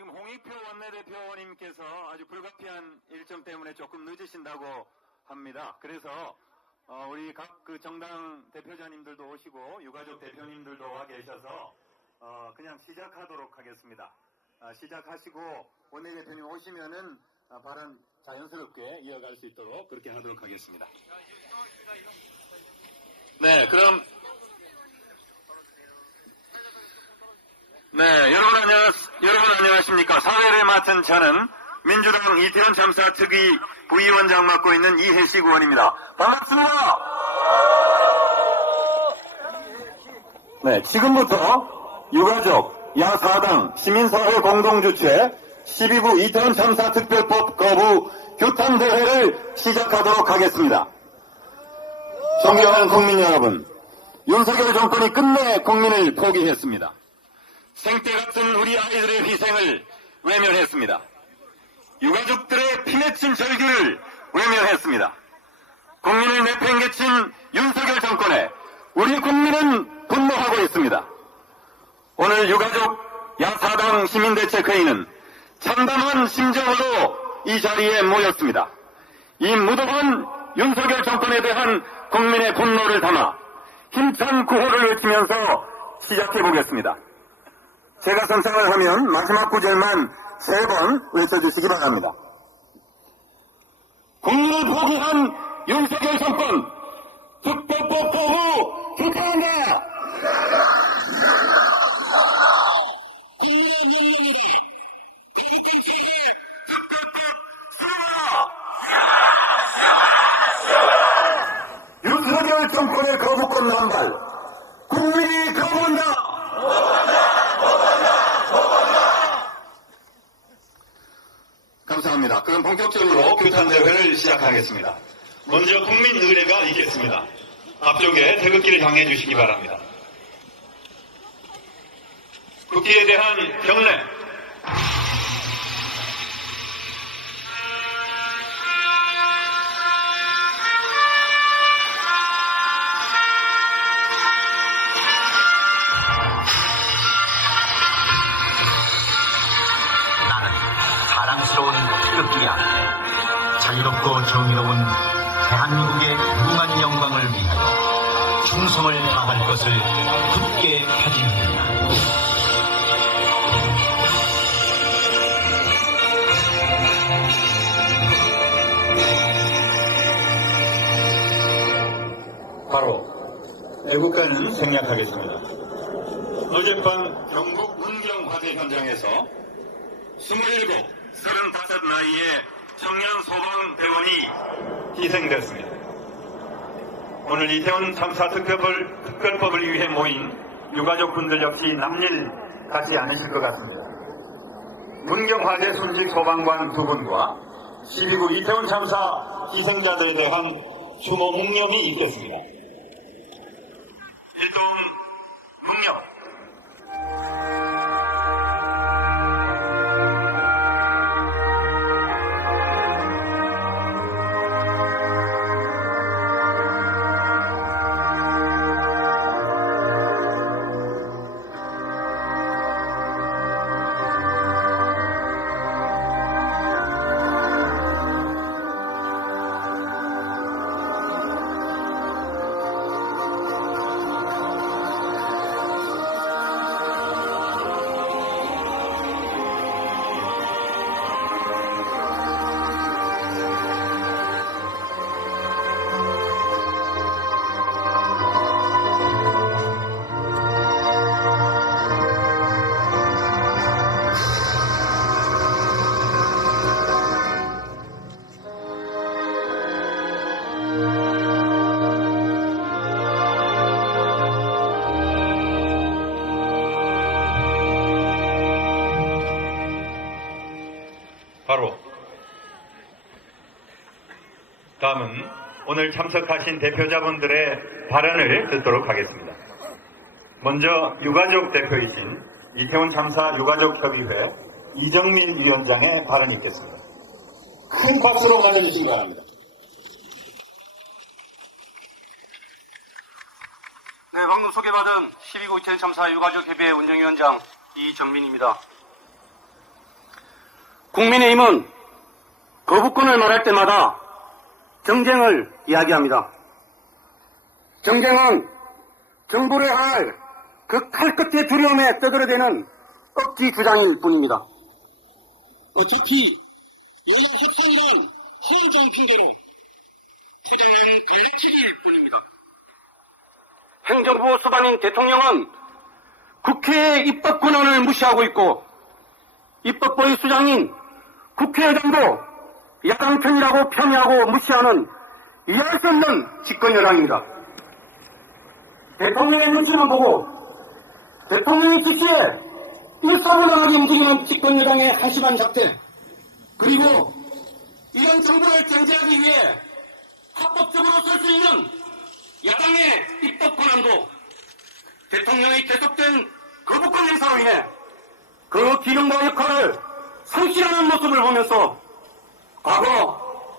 지금 홍익표 원내대표님께서 아주 불가피한 일정 때문에 조금 늦으신다고 합니다. 그래서 우리 각 그 정당 대표자님들도 오시고 유가족 대표님들도 와 계셔서 그냥 시작하도록 하겠습니다. 시작하시고 원내대표님 오시면은 발언 자연스럽게 이어갈 수 있도록 그렇게 하도록 하겠습니다. 네, 그럼 네, 여러분 안녕하십니까? 사회를 맡은 저는 민주당 이태원 참사 특위 부위원장 맡고 있는 이해식 의원입니다. 반갑습니다. 네, 지금부터 유가족, 야사당, 시민사회 공동주최 12구 이태원 참사 특별법 거부 규탄대회를 시작하도록 하겠습니다. 존경하는 국민 여러분, 윤석열 정권이 끝내 국민을 포기했습니다. 생태 같은 우리 아이들의 희생을 외면했습니다. 유가족들의 피 맺힌 절규를 외면했습니다. 국민을 내팽개친 윤석열 정권에 우리 국민은 분노하고 있습니다. 오늘 유가족 야사당 시민대책회의는 참담한 심정으로 이 자리에 모였습니다. 이 무도한 윤석열 정권에 대한 국민의 분노를 담아 힘찬 구호를 외치면서 시작해보겠습니다. 제가 선창을 하면 마지막 구절만 3번 외쳐주시기 바랍니다. 국민을 포기한 윤석열 정권 특별법 거부 규탄한다. 국민의 명령이다. 거부권 철회 특별법 수용하라. 윤석열 정권의 거부권 남발 국민이 거부한다. 감사합니다. 그럼 본격적으로 규탄대회를 시작하겠습니다. 먼저 국민의례가 있겠습니다. 앞쪽에 태극기를 향해 주시기 바랍니다. 국기에 대한 경례. 나는 사랑스러운 태극기야. 자유롭고 정의로운 대한민국의 무궁한 영광을 위하여 충성을 다할 것을 굳게 다짐합니다. 바로 애국가는 생략하겠습니다. 어젯밤 경북 문경 화재 현장에서 27, 35 나이의 청년 소방대원이 희생됐습니다. 오늘 이태원 참사 특별법을 위해 모인 유가족분들 역시 남일 같지 않으실 것 같습니다. 문경 화재 순직 소방관 2분과 12구 이태원 참사 희생자들에 대한 추모 묵념이 있겠습니다. 일동 묵념. 바로 다음은 오늘 참석하신 대표자분들의 발언을 듣도록 하겠습니다. 먼저 유가족 대표이신 이태원 참사 유가족협의회 이정민 위원장의 발언이 있겠습니다. 큰 박수로 맞아주시기 바랍니다. 네, 방금 소개받은 12구 이태원 참사 유가족협의회 운영위원장 이정민입니다. 국민의힘은 거부권을 말할 때마다 정쟁을 이야기합니다. 정쟁은 정부를 향할 그 칼끝의 두려움에 떠들어대는 억지 주장일 뿐입니다. 어차피 여야 협상이란 허울 좋은 핑계로 포장한 갈라치기일 뿐입니다. 행정부 수반인 대통령은 국회의 입법 권한을 무시하고 있고 입법부의 수장인 국회의장도 야당 편이라고 폄훼하고 무시하는 이해할 수 없는 집권여당입니다. 대통령의 눈치만 보고 대통령의 지시에 일사불란하게 움직이는 집권여당의 한심한 작태, 그리고 이런 정부를 견제하기 위해 합법적으로 설 수 있는 야당의 입법 권한도 대통령의 계속된 거부권 행사로 인해 그 기능과 역할을 상실하는 모습을 보면서 과거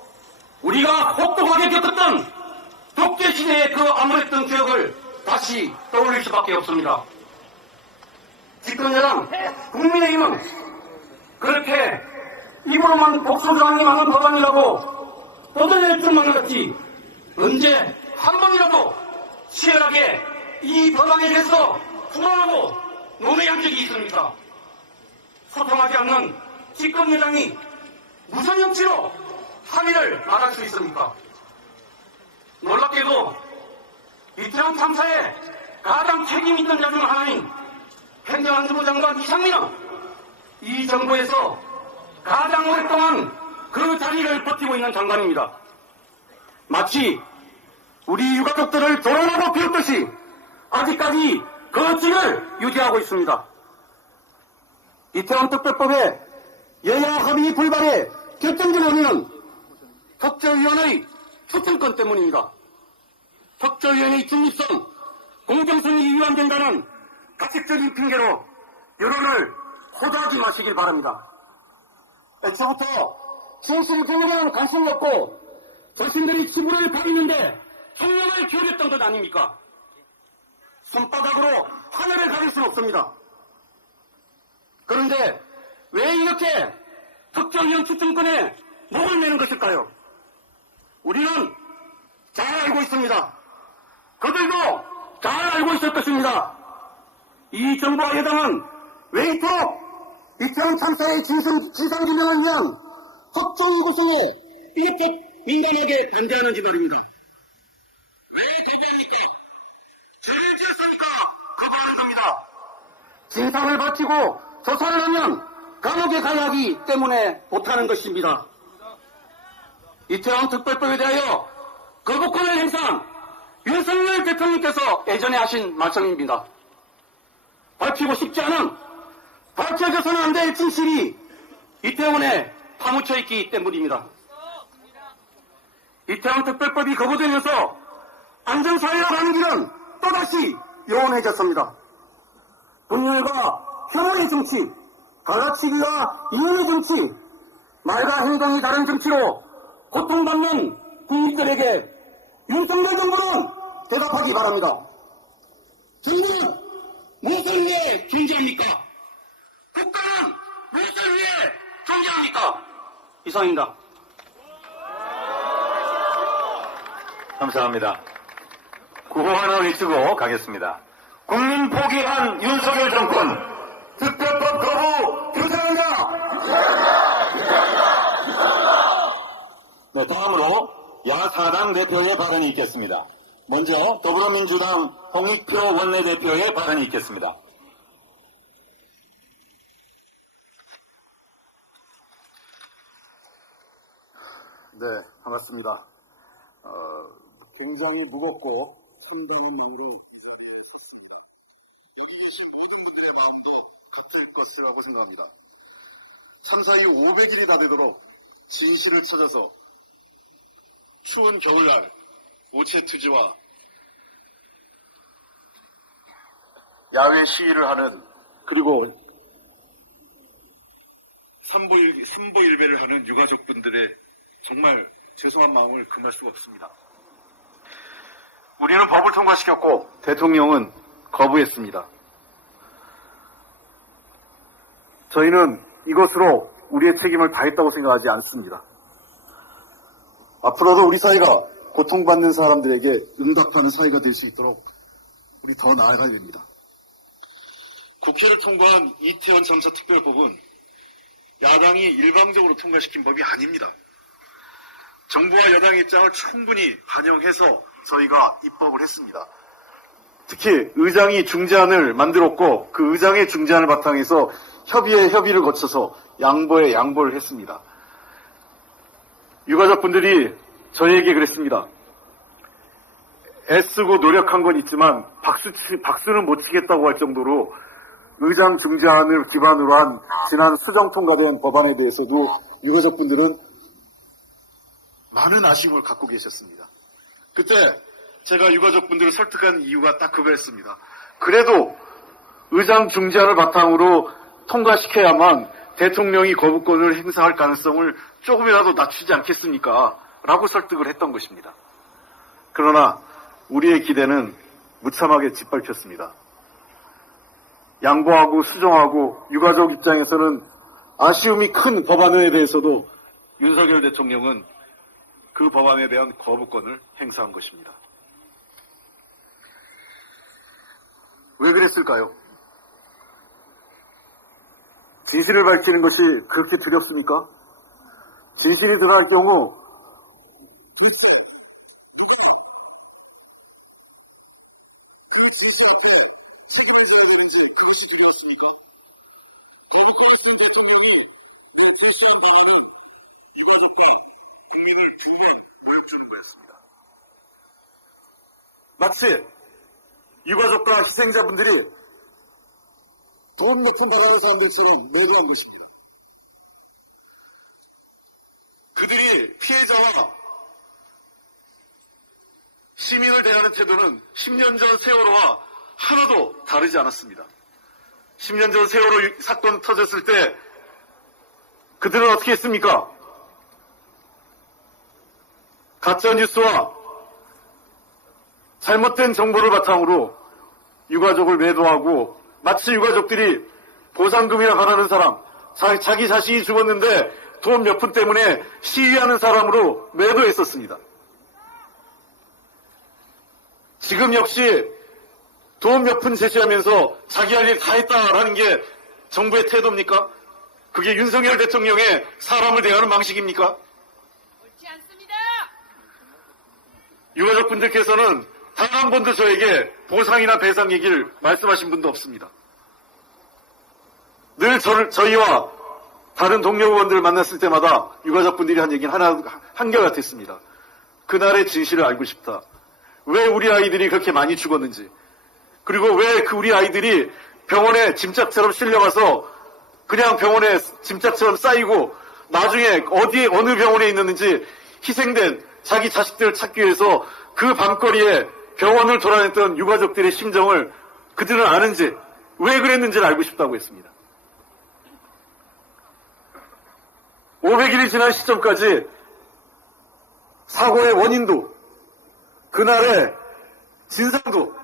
우리가 혹독하게 겪었던 독재 시대의 그 암울했던 기억을 다시 떠올릴 수밖에 없습니다. 집권여당 국민의힘은 그렇게 입으로만 복수조항이 많은 법안이라고 떠들릴 줄만 알았지 언제 한 번이라도 치열하게 이 법안에 대해서 토론하고 논의한 적이 있습니까? 소통하지 않는 집권여당이 무슨 형치로 합의를 말할 수 있습니까? 놀랍게도 이태원 참사에 가장 책임 있는 자 중 하나인 행정안전부 장관 이상민은 이 정부에서 가장 오랫동안 그 자리를 버티고 있는 장관입니다. 마치 우리 유가족들을 조롱하고 비웃듯이 아직까지 그 직을 유지하고 있습니다. 이태원 특별법의 여야 합의 불발의 결정적 원인은 특조위원의 추천권 때문입니다. 특조위원의 중립성, 공정성이 위반된다는 가식적인 핑계로 여론을 호도하지 마시길 바랍니다. 애초부터 진실 규명에는 관심이 없고 자신들의 치부를 가리는데 총력을 기울였던 것 아닙니까? 손바닥으로 하늘을 가릴 수는 없습니다. 그런데 왜 이렇게 특정위원 추천권에 목을 매는 것일까요? 우리는 잘 알고 있습니다. 그들도 잘 알고 있을 것입니다. 이 정부와 여당은 왜 이토록 이태원 참사의 진상규명을 위한 특정위 구성에 이렇게 민감하게 반대하는지 말입니다. 왜 거부합니까? 죄를 지었으니까 거부하는 겁니다. 진상을 밝히고 조사를 하면 감옥에 가야 하기 때문에 못하는 것입니다. 이태원 특별법에 대하여 거부권을 행사한 윤석열 대통령께서 예전에 하신 말씀입니다. 밝히고 싶지 않은 밝혀져서는 안 될 진실이 이태원에 파묻혀 있기 때문입니다. 이태원 특별법이 거부되면서 안전사회로 가는 길은 또다시 요원해졌습니다. 분열과 혐오의 정치, 갈라치기와 이윤의 정치, 말과 행동이 다른 정치로 고통받는 국민들에게 윤석열 정부는 대답하기 바랍니다. 정부는 무엇을 위해 존재합니까? 국가는 무엇을 위해 존재합니까? 이상입니다. 감사합니다. 구호 하나 외치고 가겠습니다. 국민 포기한 윤석열 정권, 특별법 거부 규탄한다! 네, 다음으로 야사당 대표의 발언이 있겠습니다. 먼저 더불어민주당 홍익표 원내대표의 발언이 있겠습니다. 네, 반갑습니다. 굉장히 무겁고 참담한 마음으로 이 자리에 섰습니다. 여기 계신 모든 분들의 마음도 같을 것이라고 생각합니다. 참사 이후 500일이 다 되도록 진실을 찾아서 추운 겨울날 오체투지와 야외 시위를 하는, 그리고 삼보일배를 하는 유가족분들의 정말 죄송한 마음을 금할 수가 없습니다. 우리는 법을 통과시켰고 대통령은 거부했습니다. 저희는 이것으로 우리의 책임을 다했다고 생각하지 않습니다. 앞으로도 우리 사회가 고통받는 사람들에게 응답하는 사회가 될 수 있도록 우리 더 나아가야 됩니다. 국회를 통과한 이태원 참사 특별법은 야당이 일방적으로 통과시킨 법이 아닙니다. 정부와 여당의 입장을 충분히 반영해서 저희가 입법을 했습니다. 특히 의장이 중재안을 만들었고 그 의장의 중재안을 바탕해서 협의에 협의를 거쳐서 양보에 양보를 했습니다. 유가족분들이 저희에게 그랬습니다. 애쓰고 노력한 건 있지만 박수는 못 치겠다고 할 정도로 의장 중재안을 기반으로 한 지난 수정 통과된 법안에 대해서도 유가족분들은 많은 아쉬움을 갖고 계셨습니다. 그때 제가 유가족분들을 설득한 이유가 딱 그거였습니다. 그래도 의장 중재안을 바탕으로 통과시켜야만 대통령이 거부권을 행사할 가능성을 조금이라도 낮추지 않겠습니까? 라고 설득을 했던 것입니다. 그러나 우리의 기대는 무참하게 짓밟혔습니다. 양보하고 수정하고 유가족 입장에서는 아쉬움이 큰 법안에 대해서도 윤석열 대통령은 그 법안에 대한 거부권을 행사한 것입니다. 왜 그랬을까요? 진실을 밝히는 것이 그렇게 두렵습니까? 진실이 드러날 경우 도대체 누가 그 진실 앞에 책임을 져야 되는지 그것이 두려웠습니까? 거부권을 쓴 대통령이 제시한 방안은 유가족과 국민을 2번 모욕 주는 거였습니다. 마치 유가족과 희생자분들이 돈 몇 푼 바라는 사람들처럼 매도한 것입니다. 그들이 피해자와 시민을 대하는 태도는 10년 전 세월호와 하나도 다르지 않았습니다. 10년 전 세월호 사건 터졌을 때 그들은 어떻게 했습니까? 가짜뉴스와 잘못된 정보를 바탕으로 유가족을 매도하고 마치 유가족들이 보상금이나 바라는 사람, 자기 자신이 죽었는데 돈 몇 푼 때문에 시위하는 사람으로 매도했었습니다. 지금 역시 돈 몇 푼 제시하면서 자기 할 일 다 했다라는 게 정부의 태도입니까? 그게 윤석열 대통령의 사람을 대하는 방식입니까? 옳지 않습니다. 유가족분들께서는 단 한 번도 저에게 보상이나 배상 얘기를 말씀하신 분도 없습니다. 늘 저희와 다른 동료 의원들을 만났을 때마다 유가족분들이 한 얘기는 한결같았습니다. 그날의 진실을 알고 싶다. 왜 우리 아이들이 그렇게 많이 죽었는지, 그리고 왜 우리 아이들이 병원에 짐짝처럼 실려가서 그냥 병원에 짐짝처럼 쌓이고 나중에 어느 병원에 있는지 희생된 자기 자식들을 찾기 위해서 그 밤거리에 병원을 돌아다녔던 유가족들의 심정을 그들은 아는지, 왜 그랬는지를 알고 싶다고 했습니다. 500일이 지난 시점까지 사고의 원인도, 그날의 진상도,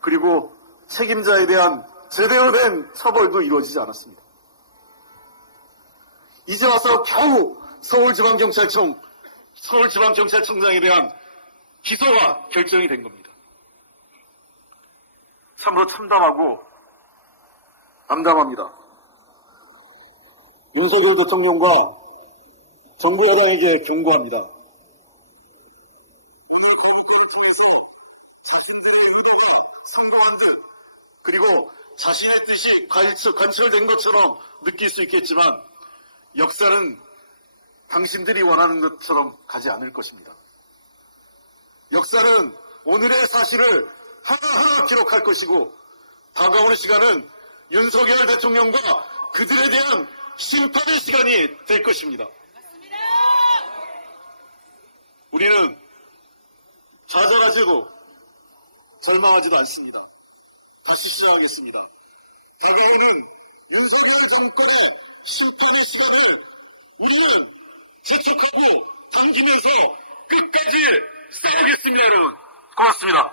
그리고 책임자에 대한 제대로 된 처벌도 이루어지지 않았습니다. 이제 와서 겨우 서울지방경찰청장에 대한 기소가 결정이 된 겁니다. 참으로 참담하고 암담합니다. 윤석열 대통령과 정부 여당에게 경고합니다. 오늘 거부권을 통해서 자신들의 의도가 성공한 듯, 그리고 자신의 뜻이 관철된 것처럼 느낄 수 있겠지만 역사는 당신들이 원하는 것처럼 가지 않을 것입니다. 역사는 오늘의 사실을 하나하나 기록할 것이고 다가오는 시간은 윤석열 대통령과 그들에 대한 심판의 시간이 될 것입니다. 맞습니다. 우리는 좌절하지도 절망하지도 않습니다. 다시 시작하겠습니다. 다가오는 윤석열 정권의 심판의 시간을 우리는 재촉하고 당기면서 끝까지 싸우겠습니다, 여러분. 고맙습니다.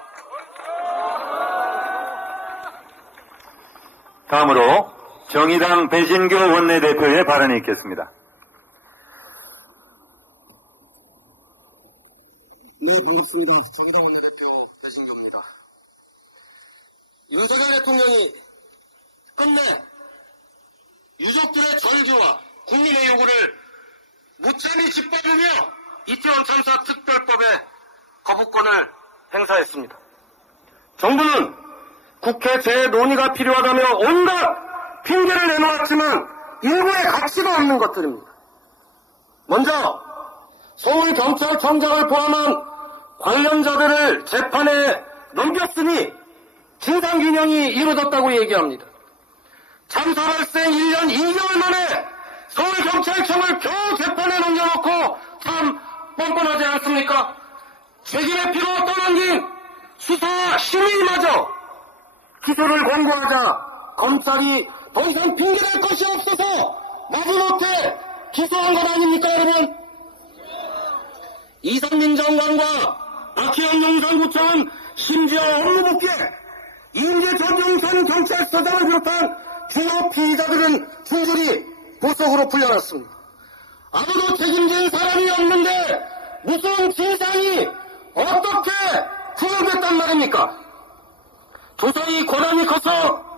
다음으로 정의당 배진교 원내대표의 발언이 있겠습니다. 네, 반갑습니다. 정의당 원내대표 배진교입니다. 윤석열 대통령이 끝내 유족들의 절규와 국민의 요구를 무참히 짓밟으며 이태원 참사 특별법에 거부권을 행사했습니다. 정부는 국회 재논의가 필요하다며 온갖 핑계를 내놓았지만 일부의 가치도 없는 것들입니다. 먼저 서울경찰청장을 포함한 관련자들을 재판에 넘겼으니 진상규명이 이루어졌다고 얘기합니다. 참사 발생 1년 2개월 만에 서울경찰청을 겨우 재판에 넘겨놓고 참 뻔뻔하지 않습니까? 책임의 피로 떠넘긴 수사와 시민마저 기소를 권고하자 검찰이 더 이상 핑계댈 것이 없어서 마지못해 기소한 것 아닙니까, 여러분? 이상민 장관과 박혜영 용산구청은 심지어 업무복귀에 이인재 전용천 경찰서장을 비롯한 주요 피의자들은 줄줄이 보석으로 풀려났습니다. 아무도 책임진 사람이 없는데 무슨 진상이 어떻게 규명됐단 말입니까? 조사의 권한이 커서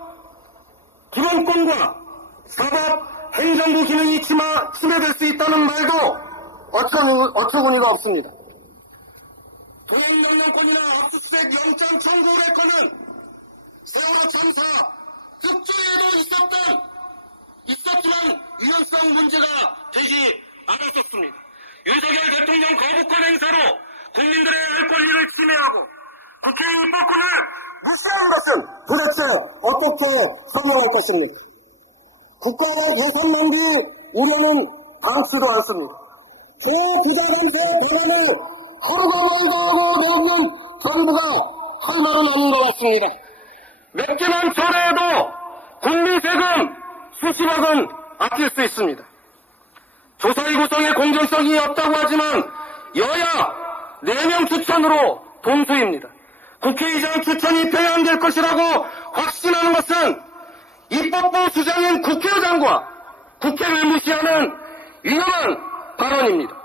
기본권과 사법, 행정부 기능이 침해될 수 있다는 말도 어처구니가 없습니다. 동행명령권이나 압수수색 영장 청구 의뢰권은 세월호 참사 특조위에도 있었지만 유연성 문제가 되지 않았었습니다. 윤석열 대통령 거부권 행사로 국민들의 알 권리를 침해하고 국회의 입법권을 무시한 것은 도대체 어떻게 설명할 것입니까? 국가 예산 낭비 우려는 당치도 않습니다. 초부자 감세 방안을 하루가 멀다 하고 내놓는 정부가 할 말은 아닌 것 같습니다. 몇 개만 철회해도 국민 세금 수십억은 아낄 수 있습니다. 조사위 구성에 공정성이 없다고 하지만 여야 4명 추천으로 동수입니다. 국회의장 추천이 평양될 것이라고 확신하는 것은 입법부 수장인 국회의장과 국회를 무시하는 위험한 발언입니다.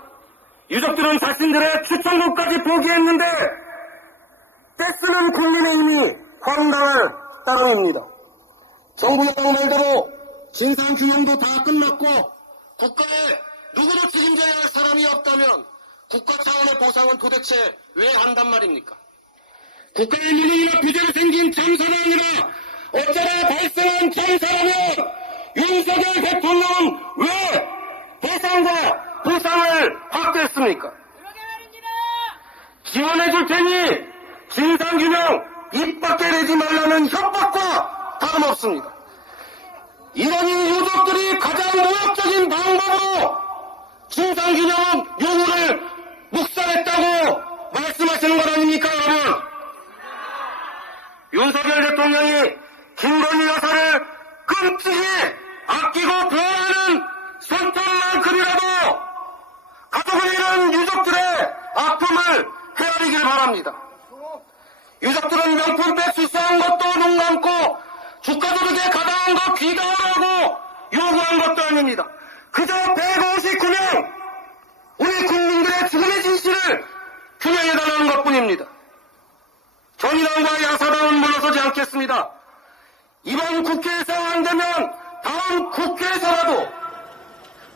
유족들은 자신들의 추천국까지 포기했는데 떼쓰는 국민의힘이 황당할 따름입니다. 정부 여당 말대로 진상규명도 다 끝났고 국가에 누구도 책임져야 할 사람이 없다면 국가 차원의 보상은 도대체 왜 한단 말입니까? 국가의 무능이나 부재로 생긴 참사가 아니라 어쩌다 발생한 참사라면 윤석열 대통령은 왜 배상과 보상을 확대했습니까? 지원해줄 테니 진상규명 입 밖에 내지 말라는 협박과 다름없습니다. 이러니 유족들이 가장 모욕적인 방법으로 진상규명 요구를 묵살했다고 말씀하시는 것 아닙니까, 여러분? 윤석열 대통령이 김건희 여사를 끔찍이 아끼고 보호하는 손톱만큼이라도 가족을 잃은 유족들의 아픔을 헤아리길 바랍니다. 유족들은 명품백 수수한 것도 눈 감고 주가조직에 가당한 거 귀가하라고 요구한 것도 아닙니다. 그저 159명 우리 국민들의 죽음의 진실을 규명해달라는 것뿐입니다. 정의당과 야사당은 물러서지 않겠습니다. 이번 국회에서 안 되면 다음 국회에서라도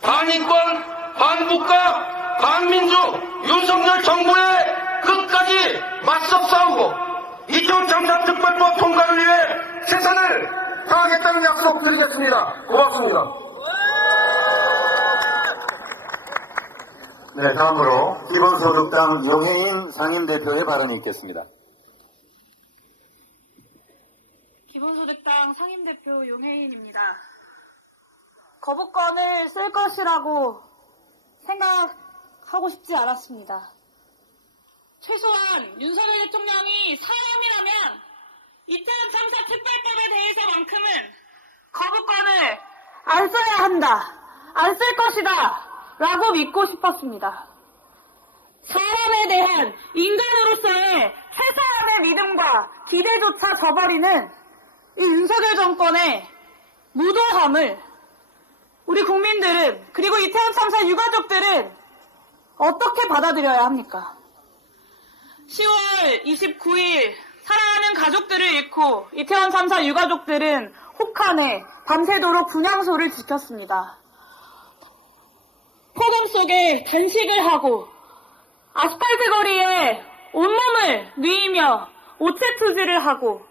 반인권, 반국가, 반민주 윤석열 정부에 끝까지 맞서 싸우고 이태원 참사 특별법 통과를 위해 최선을 다하겠다는 약속 드리겠습니다. 고맙습니다. 네, 다음으로 기본소득당 용혜인 상임대표의 발언이 있겠습니다. 기본소득당 상임대표 용혜인입니다. 거부권을 쓸 것이라고 생각하고 싶지 않았습니다. 최소한 윤석열 대통령이 사람이라면 이태원 참사 특별법에 대해서만큼은 거부권을 안 써야 한다, 안 쓸 것이다 라고 믿고 싶었습니다. 사람에 대한 인간으로서의 최소한의 믿음과 기대조차 저버리는 이 윤석열 정권의 무도함을 우리 국민들은, 그리고 이태원 참사 유가족들은 어떻게 받아들여야 합니까? 10월 29일 사랑하는 가족들을 잃고 이태원 참사 유가족들은 혹한에 밤새도록 분향소를 지켰습니다. 폭염 속에 단식을 하고 아스팔트 거리에 온몸을 뉘이며 오체투지를 하고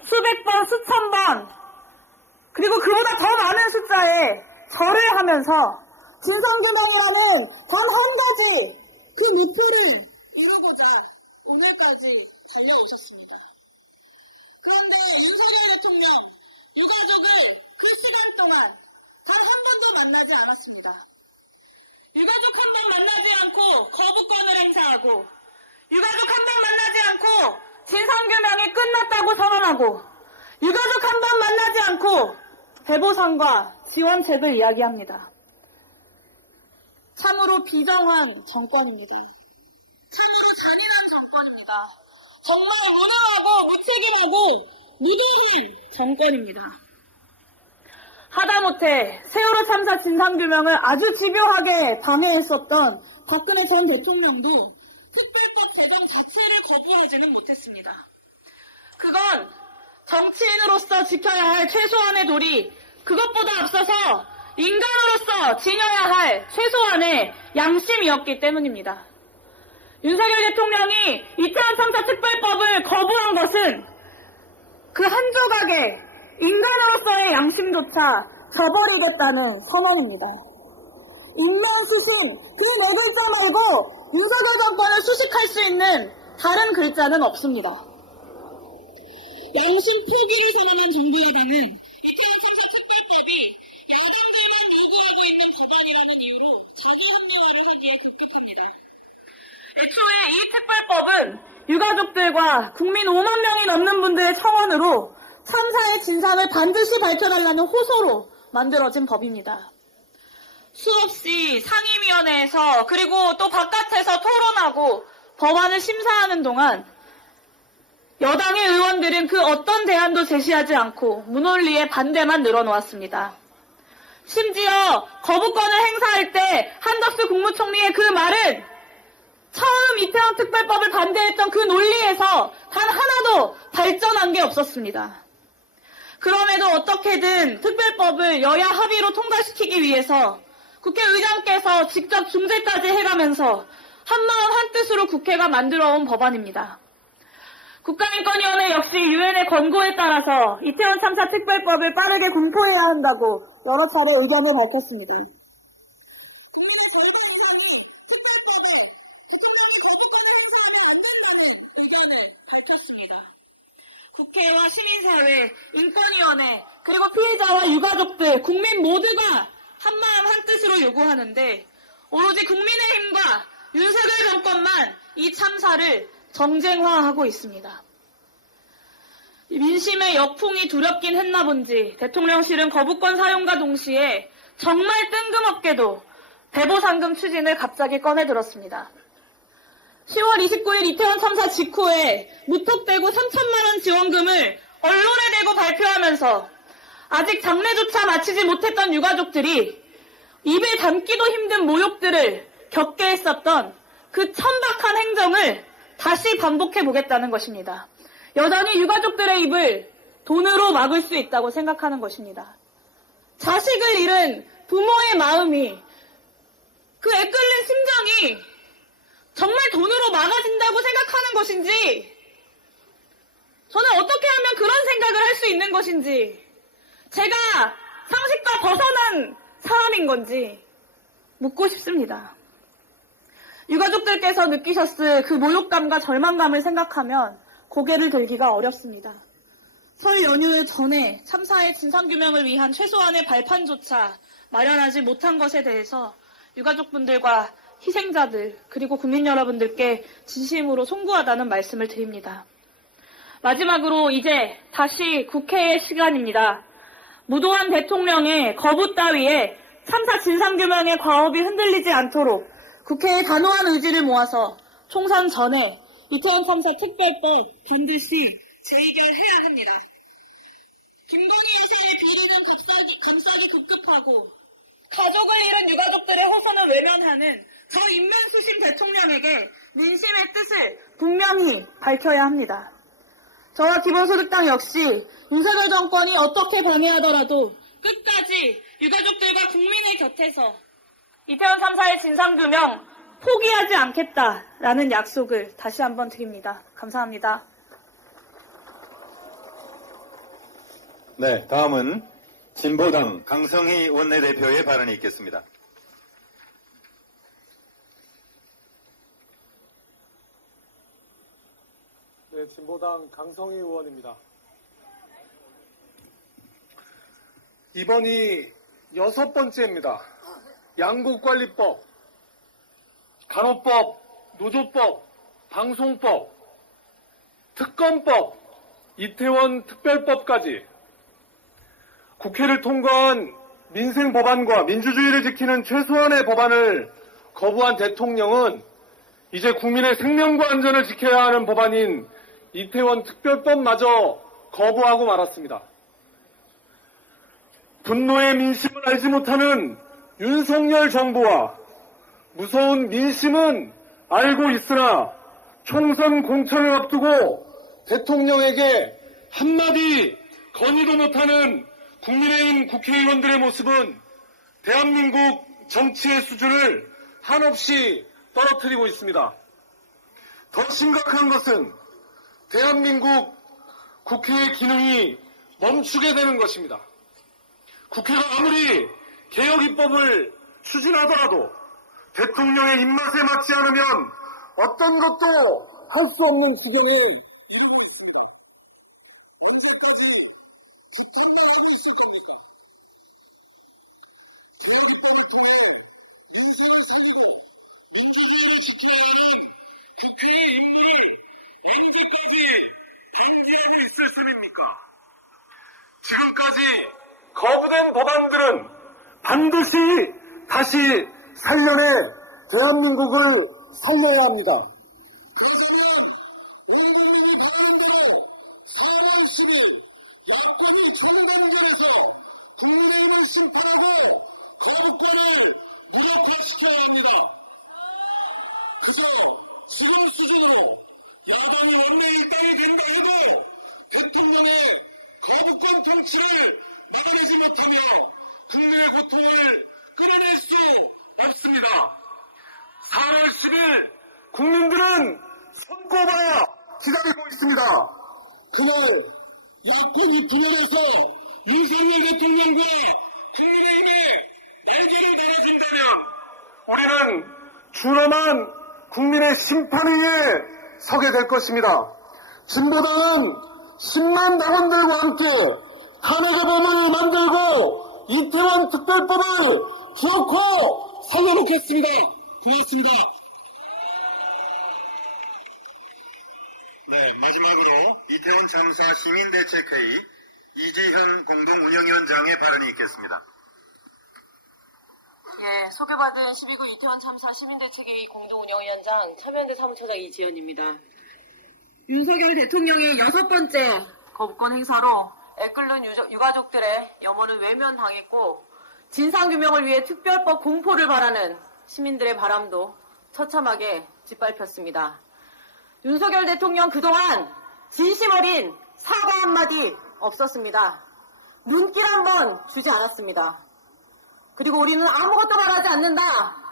수백 번, 수천 번, 그리고 그보다 더 많은 숫자의 절을 하면서 진상규명이라는 단 한 가지 그 목표를 이루고자 오늘까지 달려오셨습니다. 그런데 윤석열 대통령, 유가족을 그 시간 동안 단 한 번도 만나지 않았습니다. 유가족 한 번 만나지 않고 거부권을 행사하고, 유가족 한 번 만나지 않고 진상규명이 끝났다고 선언하고, 유가족 한 번 만나지 않고 배보상과 지원책을 이야기합니다. 참으로 비정한 정권입니다. 참으로 잔인한 정권입니다. 정말 무능하고 무책임하고 무도한 정권입니다. 하다못해 세월호 참사 진상규명을 아주 집요하게 방해했었던 박근혜 전 대통령도 특별법 제정 자체를 거부하지는 못했습니다. 그건 정치인으로서 지켜야 할 최소한의 도리, 그것보다 앞서서 인간으로서 지녀야 할 최소한의 양심이었기 때문입니다. 윤석열 대통령이 이태원 참사 특별법을 거부한 것은 그 한 조각의 인간으로서의 양심조차 저버리겠다는 선언입니다. 인면수심, 그 네 글자 말고 윤석열 정권을 수식할 수 있는 다른 글자는 없습니다. 양심 포기를 선언한 정부 여당은 이태원 참사 특별법이 야당들만 요구하고 있는 법안이라는 이유로 자기 합리화를 하기에 급급합니다. 애초에 이 특별법은 유가족들과 국민 5만 명이 넘는 분들의 청원으로 참사의 진상을 반드시 밝혀달라는 호소로 만들어진 법입니다. 수없이 상임위원회에서 그리고 또 바깥에서 토론하고 법안을 심사하는 동안 여당의 의원들은 그 어떤 대안도 제시하지 않고 무논리의 반대만 늘어놓았습니다. 심지어 거부권을 행사할 때 한덕수 국무총리의 그 말은 처음 이태원 특별법을 반대했던 그 논리에서 단 하나도 발전한 게 없었습니다. 그럼에도 어떻게든 특별법을 여야 합의로 통과시키기 위해서 국회의장께서 직접 중재까지 해가면서 한마음 한뜻으로 국회가 만들어온 법안입니다. 국가인권위원회 역시 유엔의 권고에 따라서 이태원 참사 특별법을 빠르게 공포해야 한다고 여러 차례 의견을 밝혔습니다. 국민의 절반 이상이 특별법에 대통령이 거부권을 행사하면 안 된다는 의견을 밝혔습니다. 국회와 시민사회, 인권위원회, 그리고 피해자와 유가족들, 국민 모두가 한마음 한뜻으로 요구하는데 오로지 국민의힘과 윤석열 정권만 이 참사를 정쟁화하고 있습니다. 민심의 역풍이 두렵긴 했나 본지 대통령실은 거부권 사용과 동시에 정말 뜬금없게도 배보상금 추진을 갑자기 꺼내들었습니다. 10월 29일 이태원 참사 직후에 무턱대고 3천만 원 지원금을 언론에 대고 발표하면서 아직 장례조차 마치지 못했던 유가족들이 입에 담기도 힘든 모욕들을 겪게 했었던 그 천박한 행정을 다시 반복해보겠다는 것입니다. 여전히 유가족들의 입을 돈으로 막을 수 있다고 생각하는 것입니다. 자식을 잃은 부모의 마음이, 그 애끓는 심정이 정말 돈으로 막아진다고 생각하는 것인지, 저는 어떻게 하면 그런 생각을 할 수 있는 것인지, 제가 상식과 벗어난 사람인 건지 묻고 싶습니다. 유가족들께서 느끼셨을 그 모욕감과 절망감을 생각하면 고개를 들기가 어렵습니다. 설 연휴 전에 참사의 진상규명을 위한 최소한의 발판조차 마련하지 못한 것에 대해서 유가족분들과 희생자들 그리고 국민 여러분들께 진심으로 송구하다는 말씀을 드립니다. 마지막으로 이제 다시 국회의 시간입니다. 무도한 대통령의 거부 따위에 참사 진상규명의 과업이 흔들리지 않도록 국회의 단호한 의지를 모아서 총선 전에 이태원 참사 특별법 반드시 재의결해야 합니다. 김건희 여사의 비리는 감싸기 급급하고 가족을 잃은 유가족들의 호소는 외면하는 저 인면수심 대통령에게 민심의 뜻을 분명히 밝혀야 합니다. 저와 기본소득당 역시 윤석열 정권이 어떻게 방해하더라도 끝까지 유가족들과 국민의 곁에서 이태원 참사의 진상규명 포기하지 않겠다라는 약속을 다시 한번 드립니다. 감사합니다. 네, 다음은 진보당 강성희 원내대표의 발언이 있겠습니다. 네, 진보당 강성희 의원입니다. 이번이 6번째입니다. 양국관리법, 간호법, 노조법, 방송법, 특검법, 이태원 특별법까지 국회를 통과한 민생 법안과 민주주의를 지키는 최소한의 법안을 거부한 대통령은 이제 국민의 생명과 안전을 지켜야 하는 법안인 이태원 특별법마저 거부하고 말았습니다. 분노의 민심을 알지 못하는 윤석열 정부와 무서운 민심은 알고 있으나 총선 공천을 앞두고 대통령에게 한마디 건의도 못하는 국민의힘 국회의원들의 모습은 대한민국 정치의 수준을 한없이 떨어뜨리고 있습니다. 더 심각한 것은 대한민국 국회의 기능이 멈추게 되는 것입니다. 국회가 아무리 개혁 입법을 추진하더라도 대통령의 입맛에 맞지 않으면 어떤 것도 할 수 없는 지경에 이르고 있습니다. 언제까지 규탄만 하고 있을 겁니까? 개혁 입법을 통해 민생을 살리고 민주주의를 지켜야 하는 국회의 임무를 언제까지 방기하고 있을 셈입니까? 지금까지 거부된 법안들은 반드시 다시 살려내 대한민국을 살려야 합니다. 그러자면 온 국민이 바라는 대로 4월 10일 야권이 총단결해서 국민의힘을 심판하고 거부권을 무력화시켜야 합니다. 그저 지금 수준으로 야당이 원내 일당이 된다 해도 대통령의 거부권 통치를 막아내지 못하며 국민의 고통을 끊어낼 수 없습니다. 4월 10일 국민들은 손꼽아 기다리고 있습니다. 그날 야권이 분열해서 윤석열 대통령과 국민의힘에 날개를 달아준다면 우리는 준엄한 국민의 심판위에 서게 될 것입니다. 진보당은 10만 당원들과 함께 탄핵의 범을 만들고 이태원 특별법을 기어코 살려놓겠습니다. 고맙습니다. 네, 마지막으로 이태원 참사 시민대책회의 이지현 공동운영위원장의 발언이 있겠습니다. 예, 소개받은 12구 이태원 참사 시민대책회의 공동운영위원장 참여연대 사무처장 이지연입니다. 윤석열 대통령의 6번째 거부권 행사로 애끓는 유가족들의 염원은 외면당했고 진상규명을 위해 특별법 공포를 바라는 시민들의 바람도 처참하게 짓밟혔습니다. 윤석열 대통령 그동안 진심 어린 사과 한마디 없었습니다. 눈길 한번 주지 않았습니다. 그리고 우리는 아무것도 말하지 않는다.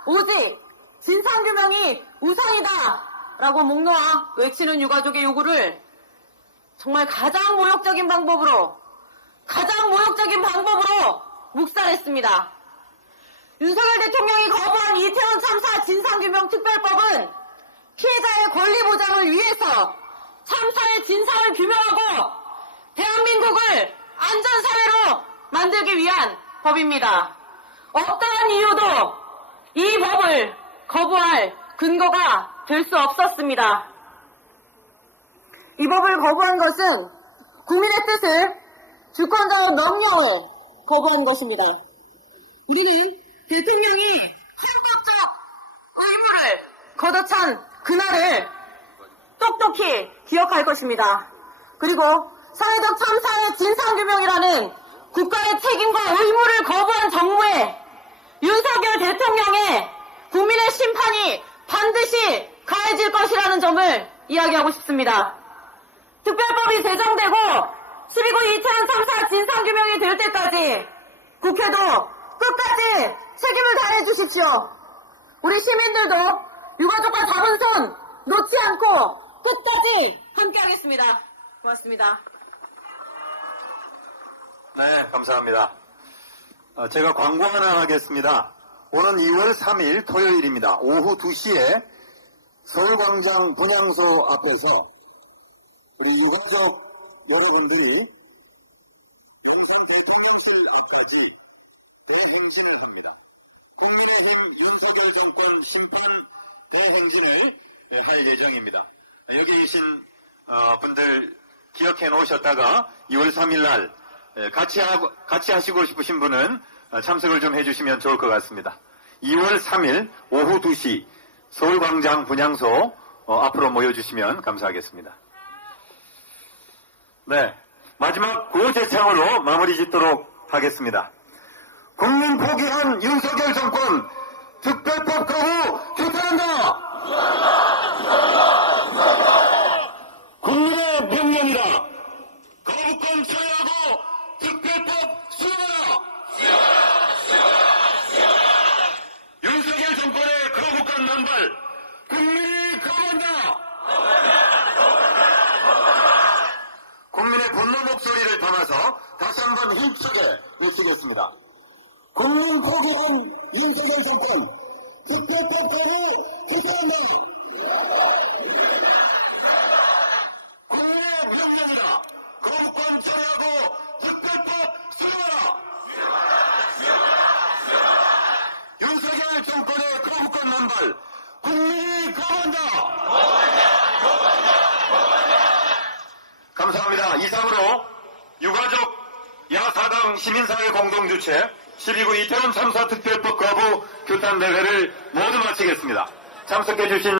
오직 진상규명이 우선이다. 라고 목 놓아 외치는 유가족의 요구를 정말 가장 모욕적인 방법으로 묵살했습니다. 윤석열 대통령이 거부한 이태원 참사 진상규명 특별법은 피해자의 권리 보장을 위해서 참사의 진상을 규명하고 대한민국을 안전사회로 만들기 위한 법입니다. 어떠한 이유도 이 법을 거부할 근거가 될 수 없었습니다. 이 법을 거부한 것은 국민의 뜻을, 주권자의 명령을 거부한 것입니다. 우리는 대통령이 헌법적 의무를 걷어찬 그날을 똑똑히 기억할 것입니다. 그리고 사회적 참사의 진상규명이라는 국가의 책임과 의무를 거부한 정부에 윤석열 대통령의 국민의 심판이 반드시 가해질 것이라는 점을 이야기하고 싶습니다. 특별법이 제정되고 12구 이태원 참사 진상규명이 될 때까지 국회도 끝까지 책임을 다해 주십시오. 우리 시민들도 유가족과 잡은 손 놓지 않고 끝까지 함께하겠습니다. 고맙습니다. 네, 감사합니다. 제가 광고 하나 하겠습니다. 오는 2월 3일 토요일입니다. 오후 2시에 서울광장 분향소 앞에서 우리 유가족 여러분들이 용산 대통령실 앞까지 대행진을 합니다. 국민의힘 윤석열 정권 심판 대행진을 할 예정입니다. 여기 계신 분들 기억해 놓으셨다가 2월 3일 날 같이 하시고 싶으신 분은 참석을 좀 해주시면 좋을 것 같습니다. 2월 3일 오후 2시 서울광장 분향소 앞으로 모여주시면 감사하겠습니다. 네, 마지막 구호제창으로 마무리 짓도록 하겠습니다. 국민 포기한 윤석열 정권 특별법 거부 규탄한다! 국민의 명령이다! 거부권 철회하고 특별법 수용하라! 윤석열 정권의 거부권 남발 국민이 거부한다! 국민의 분노 목소리를 담아서 다시 한번 힘차게 외치겠습니다. 국민 포기한 윤석열 정권 특별법 거부 규탄한다! 국민의 명령이다! 거부권 철회하고 특별법 수용하라! 윤석열 정권의 거부권 남발 국민이 거부한다! 감사합니다. 이상으로 유가족 야사당 시민사회 공동주최 12구 이태원 참사 특별법 거부 규탄 대회를 모두 마치겠습니다. 참석해주신